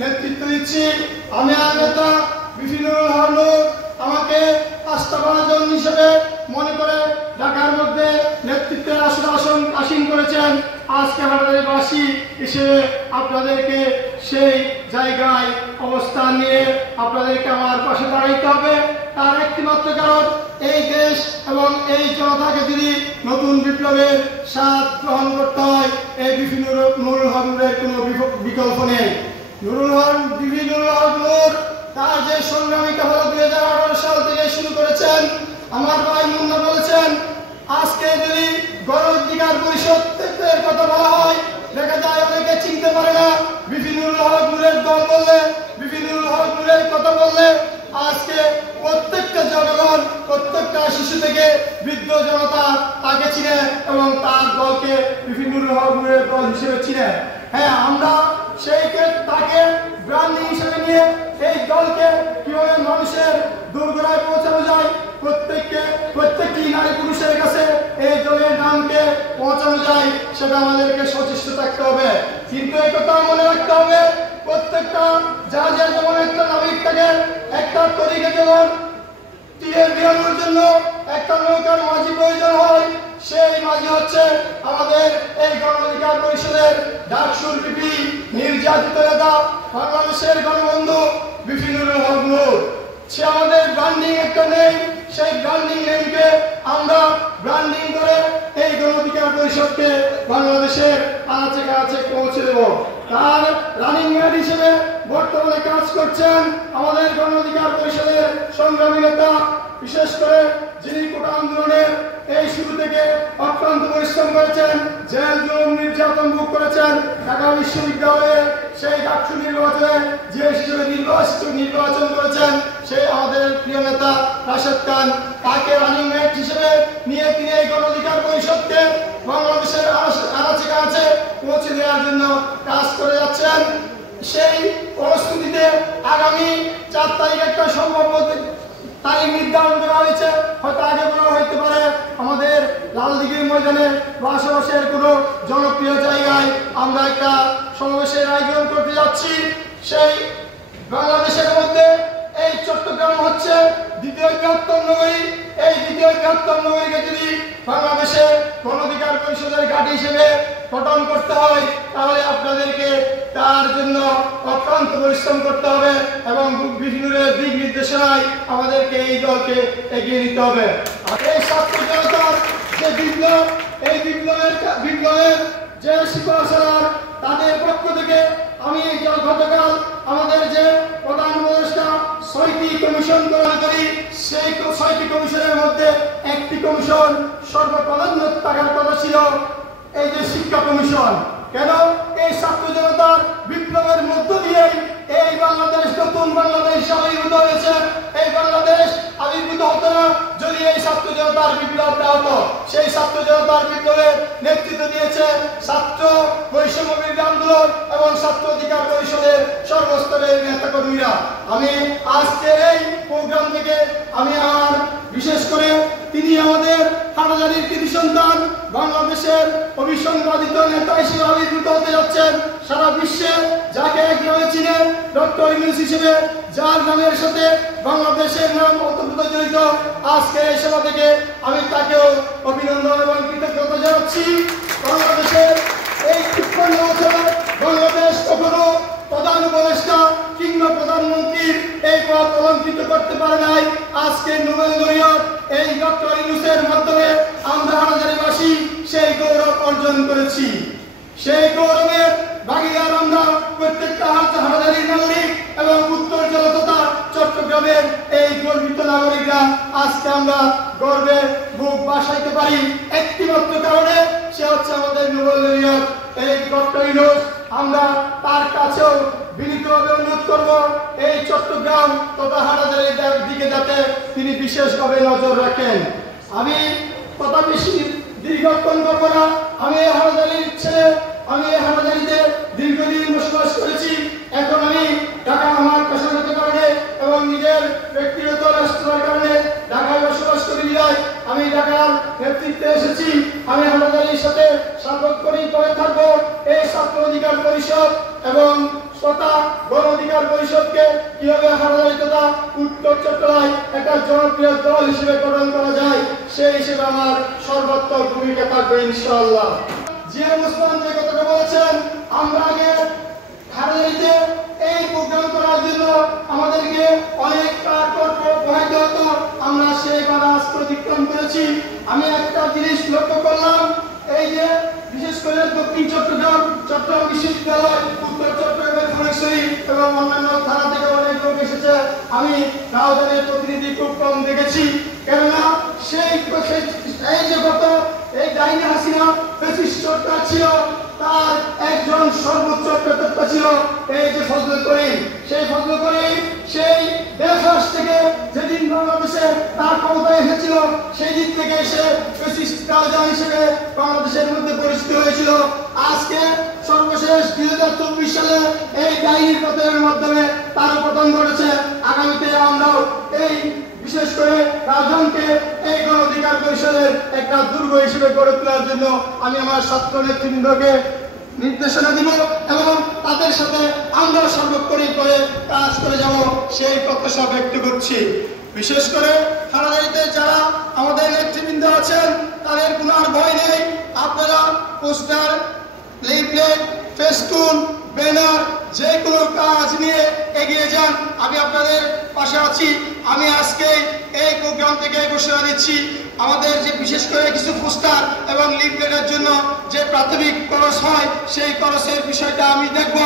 নেতৃত্ব দিচ্ছি। আমি নেতা বিভিন্নুল হক নূর আমাকে আস্থাভাজন হিসেবে মনে করে ঢাকার মধ্যে নেতৃত্বের আসীন করেছেন। আজকে হাটাজারিবাসী হিসেবে আপনাদেরকে সেই জায়গায় অবস্থান নিয়ে আপনাদেরকে আমার পাশে দাঁড়াইতে হবে। তার একটিমাত্র কারণ, এই দেশ এবং এই জনতাকে যদি নতুন বিপ্লবের স্বাদ গ্রহণ করতে হয়, এই নুরুল হক নূরের কোনো বিকল্প নেই। বিভিন্নুল হক নূর তার যে সংগ্রামী কথা 2018 সাল থেকে শুরু করেছেন। আমার ভাই মুন্না বলেছেন, আজকে যদি গণ অধিকার পরিষদ কথা বলা হয়, দেখা যায় অনেকে চিনতে পারে না। বিভিন্নুল হক নূরের দল বললে, বিভিন্নুল হক নূরের কথা বললে আজকে প্রত্যেকটা জনগণ, প্রত্যেকটা শিশু থেকে বৃদ্ধ জনতা তাকে চিনে এবং তার দলকে বিভিন্নুল হক নূরের দল হিসেবে চিনে। হ্যাঁ, আমরা তাকে ব্র্যান্ডিং হিসেবে নিয়ে এই দলকে কিভাবে মানুষের দোরগোড়ায় পৌঁছানো যায়, প্রত্যেকটি নারী পুরুষের কাছে এই দলের নামকে পৌঁছানো যায়, সেটা আমাদেরকে সচেষ্ট থাকতে হবে। কিন্তু এই কথা মনে রাখতে হবে, প্রত্যেকটা যার যেমন একটা নাগরিক থাকে, একটা তরিকে যেমন তীরের বিরানোর জন্য একটা নৌকার মাঝি প্রয়োজন হয়, সেই মাঝি হচ্ছে আমাদের এই গণ অধিকার পরিষদের ডাকসুর পিপি, নির্যাতিত নেতা, বাংলাদেশের গণবন্ধু বিভিন্নুল হক নূর। সে আমাদের ব্র্যান্ডিং একটা নেই, সেই ব্র্যান্ডিং নেমকে আমরা ব্র্যান্ডিং করে এই গণ অধিকার পরিষদকে বাংলাদেশের আনাচে কাছে পৌঁছে দেব। তার রানিং মেট হিসেবে বর্তমানে কাজ করছেন আমাদের গণ অধিকার পরিষদের সংগ্রামী নেতা, বিশেষ করে যিনি কোটা আন্দোলনের এই শুরু থেকে অক্লান্ত পরিশ্রম করেছেন, জেল জুলুম নির্যাতন ভোগ করেছেন, ঢাকা বিশ্ববিদ্যালয়ে সেই ডাকসু নির্বাচনে যে হিসেবে নির্বাচন করেছেন, সেই আমাদের প্রিয় নেতা রাশেদ খান, তাকে রানিং মেট হিসেবে নিয়ে তিনি এই গণ অধিকার পরিষদকে বাংলাদেশের আনাচে কাছে পৌঁছে দেওয়ার জন্য কাজ করে যাচ্ছেন। সেই প্রস্তুতিতে আগামী 4 তারিখ একটা সম্ভাব্য তারিখ নির্ধারণ করা হয়েছে, হয়তো আগে বলা হইতে পারে। আমাদের লালদিঘির ময়দানে বা আশেপাশের কোনো জনপ্রিয় জায়গায় আমরা একটা সমাবেশের আয়োজন করতে যাচ্ছি। সেই বাংলাদেশের মধ্যে এই চট্টগ্রাম হচ্ছে দ্বিতীয় বৃহত্তম নগরী। এই দ্বিতীয় বৃহত্তম নগরীকে যদি বাংলাদেশে গণ অধিকার পরিষদের ঘাঁটি হিসেবে গঠন করতে হয়, তাহলে আপনাদেরকে তার জন্য অক্লান্ত পরিশ্রম করতে হবে এবং বিভিন্নের দিক নির্দেশনায় আমাদেরকে এই দলকে এগিয়ে নিতে হবে। আর এই ছাত্র জনতার যে বিপ্লব, এই বিপ্লবের যে শিক্ষার তাদের পক্ষ থেকে আমি গতকাল আমাদের যে প্রধান উপদেষ্টা 6টি কমিশন গঠন করি, সেই 6টি কমিশনের মধ্যে একটি কমিশন সর্বপ্রাধান্য থাকার কথা ছিল, এই যে শিক্ষা কমিশন। কেন? এই ছাত্র জনতার বিপ্লবের মধ্য দিয়ে এই বাংলাদেশ নতুন বাংলাদেশ আবির্ভূত হয়েছে। এই বাংলাদেশ আবির্ভূত হতো না যদি এই ছাত্র জনতার বিপ্লব না হতো। সেই ছাত্র জনতার বিপ্লবের নেতৃত্ব দিয়েছে ছাত্র বৈষম্য বিরোধী আন্দোলন এবং ছাত্র অধিকার পরিষদের সর্বস্তরের নেতাকর্মীরা। আমি আজকের এই প্রোগ্রাম থেকে আমি আমার বিশেষ করে তিনি আমাদের হাটাজারির কৃতি সন্তান, বাংলাদেশের অবিসংবাদিত নেতা হিসেবে আবির্ভূত হতে যাচ্ছেন সারা বিশ্বে, যাকে একভাবে চিনে ডক্টর ইউনূস হিসেবে, যার নামের সাথে বাংলাদেশের নাম ওতপ্রোত জড়িত। আজকে এই সভা থেকে আমি তাকেও অভিনন্দন এবং কৃতজ্ঞতা জানাচ্ছি। বাংলাদেশের এই ৫৩ বছরে বাংলাদেশ কখনো প্রধান উপদেষ্টা কিংবা প্রধানমন্ত্রীর এই পদ অলঙ্কৃত করতে পারে নাই। আজকে নোবেল লরিয়ট এই ডক্টর ইউনূসের মাধ্যমে আমরা হাটাজারিবাসী সেই গৌরব অর্জন করেছি। সেই গৌরবের ভাগিদার আমরা প্রত্যেকটা হাটাজারির নাগরিক এবং উত্তর জেলা তথা চট্টগ্রামের এই গর্বিত নাগরিকরা। আজকে আমরা গর্বে বুক বাসাইতে পারি একটি মাত্র কারণে, সে হচ্ছে আমাদের নোবেল লরিয়ট এই ডক্টর ইউনূস। আমরা তার কাছেও বিনীতভাবে অনুরোধ করব এই চট্টগ্রাম তথা হাটাজারির দিকে যাতে তিনি বিশেষভাবে নজর রাখেন। আমি কথা বেশি দীর্ঘক্ষণ করব না। আমি হাটাজারির ছেলে, আমি হাটাজারিতে দীর্ঘদিন বসবাস করেছি। এখন আমি ঢাকা আমার পেশাগত কারণে এবং নিজের ব্যক্তিগত রাষ্ট্রের কারণে ঢাকায় বসবাস করি বিধায় আমি ঢাকার নেতৃত্বে এসেছি। আমি হাটাজারির সাথে সার্বক্ষণিকভাবে থাকবো। এই ছাত্র অধিকার পরিষদ এবং তথা গণ অধিকার পরিষদকে কিভাবে হারাদারি তথা উত্তর চট্টগ্রামে একটা জনপ্রিয় দল হিসেবে গঠন করা যায় সেই হিসেবে আমার সর্বাত্মক ভূমিকা থাকবে ইনশাআল্লাহ। জিয়া মুসলমান যে কথাটা বলেছেন, আমরা আগে হারাদারিতে এই প্রোগ্রাম করার জন্য আমাদেরকে অনেক পোহাইতে হতো, আমরা সেই বাধা অতিক্রম করেছি। আমি একটা জিনিস লক্ষ্য করলাম, এই যে বিশেষ করে দক্ষিণ চট্টগ্রাম বিশ্ববিদ্যালয়, উত্তর চট্টগ্রামের ফটিকছড়ি এবং অন্যান্য থানা থেকে অনেক লোক এসেছে। আমি রাউজানের প্রতিনিধি খুব কম দেখেছি, কেননা এই যে গত এই ডাইনি হাসিনা ফ্যাসিস্ট সরকার ছিল, তার একজন সর্বোচ্চ প্রেতাত্মা ছিল এই যে ফজলুল করিম। সেই ফজলুল করিম সেই দেশ থেকে যেদিন বাংলাদেশে তার ক্ষমতায় এসেছিল সেই দিক থেকে সে ফ্যাসিস্ট রাজা হিসেবে বাংলাদেশের মধ্যে পরিচিত হয়েছিল। আজকে সর্বশেষ 2024 সালে এই ডাইনির পতনের মাধ্যমে তার পতন ঘটেছে। আগামীতে আমরাও এই বিশেষ করে রাজনকে এই গণ অধিকার পরিষদের একটা দুর্গ হিসেবে গড়ে তোলার জন্য আমি আমার ছাত্র নেতৃবৃন্দকে নির্দেশনা দিব এবং তাদের সাথে আমরা সর্বোপরি করে কাজ করে যাব সেই প্রত্যাশা ব্যক্ত করছি। বিশেষ করে হারাদারিতে যারা আমাদের নেতৃবৃন্দ আছেন তাদের কোনো আর ভয় নেই। আপনারা পোস্টার, লিফলেট, ফেস্টুন, ব্যানার যে কোনো কাজ নিয়ে এগিয়ে যান, আমি আপনাদের পাশে আছি। আমি আজকে এই প্রোগ্রাম থেকে ঘোষণা দিচ্ছি, আমাদের যে বিশেষ করে কিছু পোস্টার এবং লিফলেটের জন্য যে প্রাথমিক খরচ হয় সেই খরচের বিষয়টা আমি দেখব।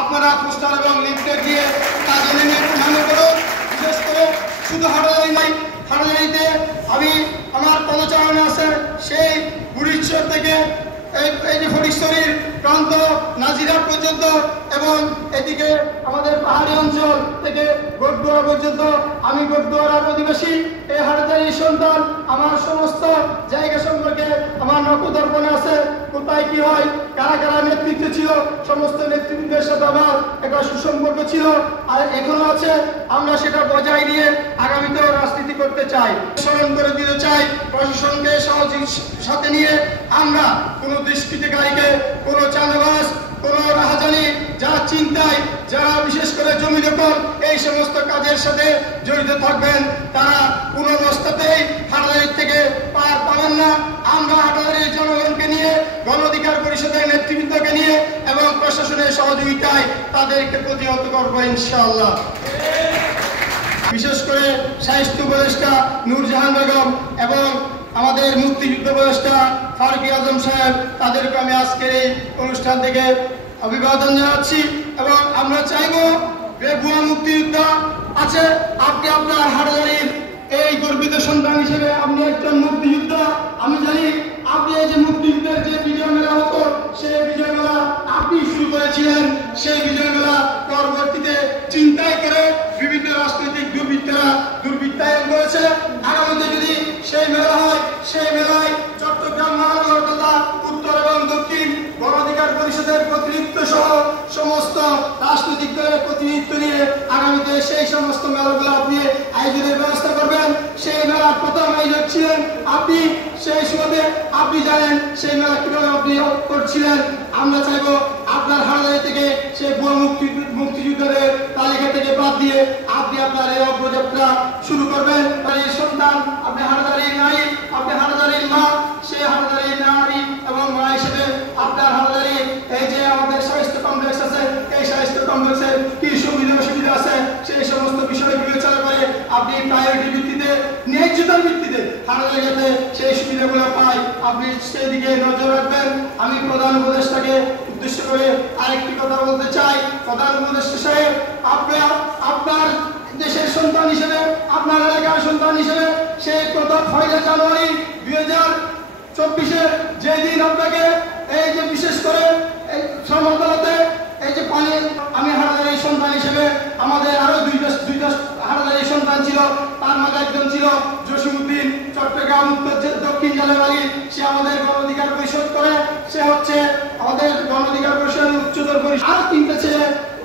আপনারা পোস্টার এবং লিফলেট দিয়ে কাজে নেমে করুন। বিশেষ করে শুধু হাটাদারি নয়, হাটাদারিতে আমি আমার পদচারণে আছে সেই বুড়িচর থেকে এই যে ফটিকছড়ির প্রান্ত নাজিরা পর্যন্ত এবং এদিকে আমাদের পাহাড়ি অঞ্চল থেকে গোটদুয়ারা পর্যন্ত। আমি গোটদুয়ারার অধিবাসী, এই হাটাদারির সন্তান। আমার সমস্ত জায়গা সম্পর্কে আমার নখদর্পণে আছে, কোথায় কি হয়, কারা কারা নেতৃত্ব ছিল, সমস্ত নেতৃবৃন্দের সাথে আমার একটা সুসম্পর্ক ছিল আর এখনো আছে। আমরা সেটা বজায় নিয়ে আগামীতেও রাজনীতি করতে চাই। স্মরণ করে দিতে চাই, প্রশাসনকে সাথে নিয়ে আমরা কোনো দুষ্কৃতিকারীকে, কোনো চাঁদাবাজ, কোনো রাহাজানি, যারা চিন্তায়, যারা বিশেষ করে জমি দখল এই সমস্ত কাজের সাথে জড়িত থাকবেন, তারা কোনো অবস্থাতেই হাটাদারি থেকে পার পাবেন না। আমরা হাটাদারির জনগণকে নিয়ে, গণ অধিকার পরিষদের নেতৃবৃন্দকে নিয়ে এবং প্রশাসনের সহযোগিতায় তাদেরকে প্রতিহত করবো ইনশাআল্লাহ। বিশেষ করে স্বাস্থ্য উপদেষ্টা নূরজাহান বেগম এবং আমাদের মুক্তিযুদ্ধ উপদেষ্টা ফারুক আজম সাহেব, তাদেরকে আমি আজকের এই অনুষ্ঠান থেকে অভিবাদন জানাচ্ছি এবং আমরা চাইব ভুয়া মুক্তিযোদ্ধা আছে, আপনি আপনার হাটাদারির এই গর্বিত সন্তান হিসেবে আপনি একজন মুক্তিযোদ্ধা। আমি জানি আপনি এই যে মুক্তিযুদ্ধের যে বিজয় মেলা হতো সেই বিজয় মেলা আপনি শুরু করেছিলেন। সেই বিজয় মেলা পরবর্তীতে চিন্তায় করে বিভিন্ন রাজনৈতিক দুর্বৃত্তায়ন করেছে। আগামীতে যদি সেই মেলা হয়, সেই মেলায় চট্টগ্রাম মহানগর তথা উত্তর এবং দক্ষিণ গণ অধিকার পরিষদের প্রতিনিধিত্ব সহ সমস্ত রাজনৈতিক দলের প্রতিনিধিত্ব নিয়ে আগামীতে সেই সমস্ত মেলাগুলো আপনি আয়োজনের ব্যবস্থা করবেন। সেই মেলার প্রথম আয়োজক ছিলেন আপনি, সেই সুবাদে আপনি জানেন সেই মেলা কিভাবে আপনি করছিলেন। আমরা চাইবো আপনার হাটাদারি থেকে সেই ভুয়া মুক্তিযোদ্ধাদের তালিকা থেকে বাদ দিয়ে আপনি আপনার এই অগ্রযাত্রা শুরু করবেন। বাড়ির সন্তান, আপনি হাটাদারির নারী, আপনি হাটাদারির মা, সেই হাটাদারির নারী এবং মা হিসেবে আপনার হাটাদারি এই যে আমাদের স্বাস্থ্য কমপ্লেক্স আছে, এই স্বাস্থ্য কমপ্লেক্সে কি সুবিধা অসুবিধা আছে সেই সমস্ত বিষয় বিবেচনা করে আপনি প্রায়োরিটি ভিত্তিতে, ন্যায্যতার ভিত্তিতে হাটাদারি যাতে সেই সুবিধাগুলো পায় আপনি সেই দিকে নজর রাখবেন। আমি প্রধান উপদেষ্টাকে উদ্দেশ্য করে আরেকটি কথা বলতে চাই। প্রধান উপদেষ্টা সাহেব, আপনার দেশের সন্তান হিসেবে, আপনার এলাকার সন্তান হিসেবে সেই প্রথম 1 জানুয়ারি 2024-এ যেদিন আপনাকে এই যে বিশেষ করে এই শ্রম আদালতে এই যে পানি, আমি হাটাদারির সন্তান হিসেবে আমাদের আরো দুইটা হাটাদারির সন্তান ছিল, তার মাঝে একজন ছিল জসিমউদ্দিন, চট্টগ্রাম দক্ষিণ জেলার বাড়ি। সে আমাদের গণ অধিকার পরিষদ করে, সে হচ্ছে আমাদের গণ অধিকার পরিষদের উচ্চতর পরিষদ। আর 3টা ছেলে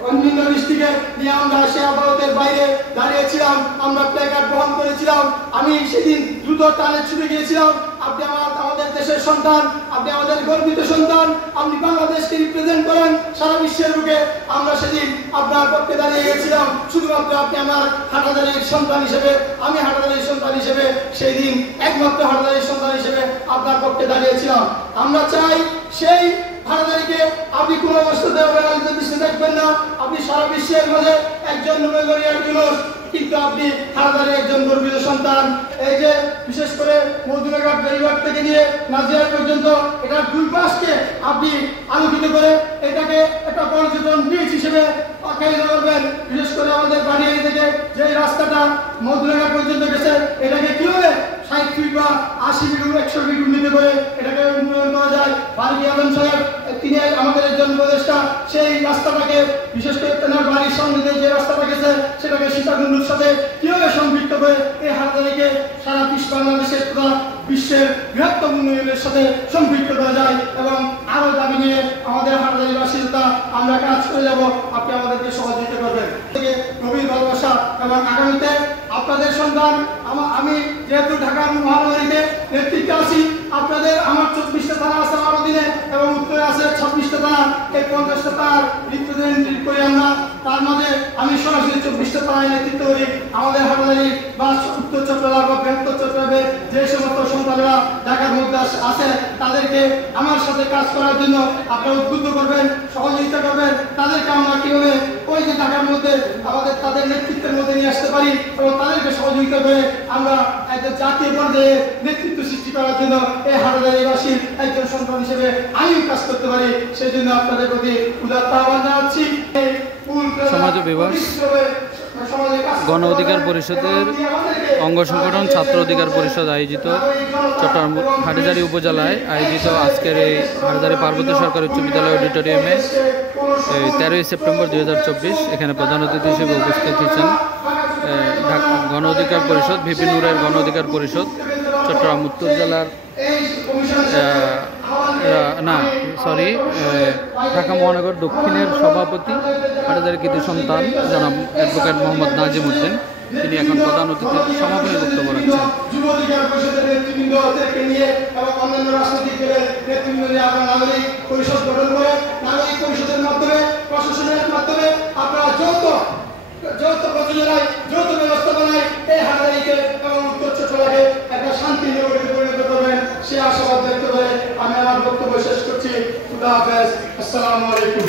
অন্যান্য ডিস্ট্রিক্টে নিয়ে আমরা সে আদালতের বাইরে দাঁড়িয়েছিলাম, আমরা প্ল্যাকার্ড বহন করেছিলাম। আমি সেদিন দ্রুত টানে ছুটে গিয়েছিলাম, আপনি আমাদের দেশের সন্তান, আপনি আমাদের গর্বিত সন্তান, আপনি বাংলাদেশকে রিপ্রেজেন্ট করেন সারা বিশ্বের বুকে। আমরা সেদিন আপনার আপনার পক্ষে দাঁড়িয়ে গেছিলাম শুধুমাত্র আপনি আমার হাটাদারির সন্তান হিসেবে, আমি হাটাদারির সন্তান হিসেবে সেই দিন একমাত্র হাটাদারির সন্তান হিসেবে আপনার পক্ষে দাঁড়িয়েছিলাম। আমরা চাই সেই হাটাদারিকে আপনি কোনো অবস্থাতে অবহেলিত দৃষ্টিতে দেখবেন না। আপনি সারা বিশ্বের মাঝে একজন নোবেল লরিয়ার ইউনুস, কিন্তু আপনি হাটাদারির একজন গর্বিত সন্তান। এই যে বিশেষ করে মধুরাঘাট বেড়িবাগ থেকে নিয়ে নাজিয়া পর্যন্ত এটার দুই পাশকে আপনি আলোকিত করে এটাকে একটা পর্যটন বিচ হিসেবে আখ্যায়িত করবেন। বিশেষ করে আমাদের বাড়িয়ারি থেকে যে রাস্তাটা মধুরাঘাট পর্যন্ত গেছে এটাকে কিভাবে 60 ফিট বা 80 ফিট 100 ফিট উন্নীত করে এটাকে উন্নয়ন করা যায়। বারকি আলম সাহেব তিনি আমাদের একজন উপদেষ্টা, সেই রাস্তাটাকে বিশেষ করে তেনার বাড়ির সামনে যে রাস্তাটা গেছে সেটাকে সীতাকুণ্ডুর সাথে কিভাবে সম্পৃক্ত করে এই হাটাদারিকে সারা বাংলাদেশের তথা বিশ্বের বৃহত্তম উন্নয়নের সাথে সম্পৃক্ত করা যায় এবং আরো দাবি নিয়ে আমাদের হাটাদারিবাসীরা আমরা কাজ করে যাব। আপনি আমাদেরকে সহযোগিতা করবেন। গভীর ভালোবাসা এবং আগামীতে আপনাদের সন্তান আমি যেহেতু ঢাকা মহানগরীতে নেতৃত্বে আছি, আপনাদের আমার 24টা থানা আছে আমার অধীনে এবং উত্তরে আছে 26টা থানা। এই 50টা থানার রিপ্রেজেন্টেটিভ করি আমরা। তার মাঝে আমি সরাসরি 24টা থানায় নেতৃত্ব করি। আমাদের হাটাদারি বা উত্তর চট্টগ্রাম বা বৃহত্তর চট্টগ্রামে যে সমস্ত সন্তানরা ঢাকার মধ্যে আছে তাদেরকে আমার সাথে কাজ করার জন্য আপনারা উদ্বুদ্ধ করবেন, সহযোগিতা করবেন। তাদেরকে আমরা কিভাবে ওই যে ঢাকার মধ্যে আমাদের তাদের নেতৃত্বের মধ্যে নিয়ে আসতে পারি এবং তাদেরকে সহযোগিতা করে আমরা একজন জাতীয় পর্যায়ে নেতৃত্ব সৃষ্টি করার জন্য এই হাটাদারিবাসীর একজন সন্তান হিসেবে আমিও কাজ করতে পারি, সেই জন্য আপনাদের প্রতি উদাত্ত আহ্বান জানাচ্ছি। সমাজ বিভাগ গণ অধিকার পরিষদের অঙ্গ সংগঠন ছাত্র অধিকার পরিষদ আয়োজিত চট্টগ্রাম হাটাজারী উপজেলায় আয়োজিত আজকের এই হাটাজারী পার্বত্য সরকারি উচ্চ বিদ্যালয় অডিটোরিয়ামে 13ই সেপ্টেম্বর 2024 এখানে প্রধান অতিথি হিসেবে উপস্থিত হয়েছেন গণ অধিকার পরিষদ ভিপি নুরের গণ অধিকার পরিষদ চট্টগ্রাম উত্তর জেলার ঢাকা মহানগর দক্ষিণের সভাপতি হাটাজারী কৃতি সন্তান জনাব অ্যাডভোকেট মোহাম্মদ নাজিম উদ্দিন। তিনি এখন প্রধান অতিথির সমাপনী বক্তব্য রাখছেন। যুব অধিকার পরিষদের নেতৃবৃন্দকে নিয়ে এবং অন্যান্য রাজনৈতিক দলের নেতৃবৃন্দ নিয়ে আমরা নাগরিক পরিষদ গঠন করে নাগরিক পরিষদের মাধ্যমে প্রশাসনের মাধ্যমে আপনারা যৌথ প্রযোজনায় যৌথ ব্যবস্থাপনায় এই হাটাদারিকে এবং উত্তর চট্টগ্রামে একটা শান্তি নগরীতে পরিণত করবেন সে আশাবাদ ব্যক্ত করে আমি আমার বক্তব্য শেষ করছি। খুদা হাফেজ। আসসালামু আলাইকুম।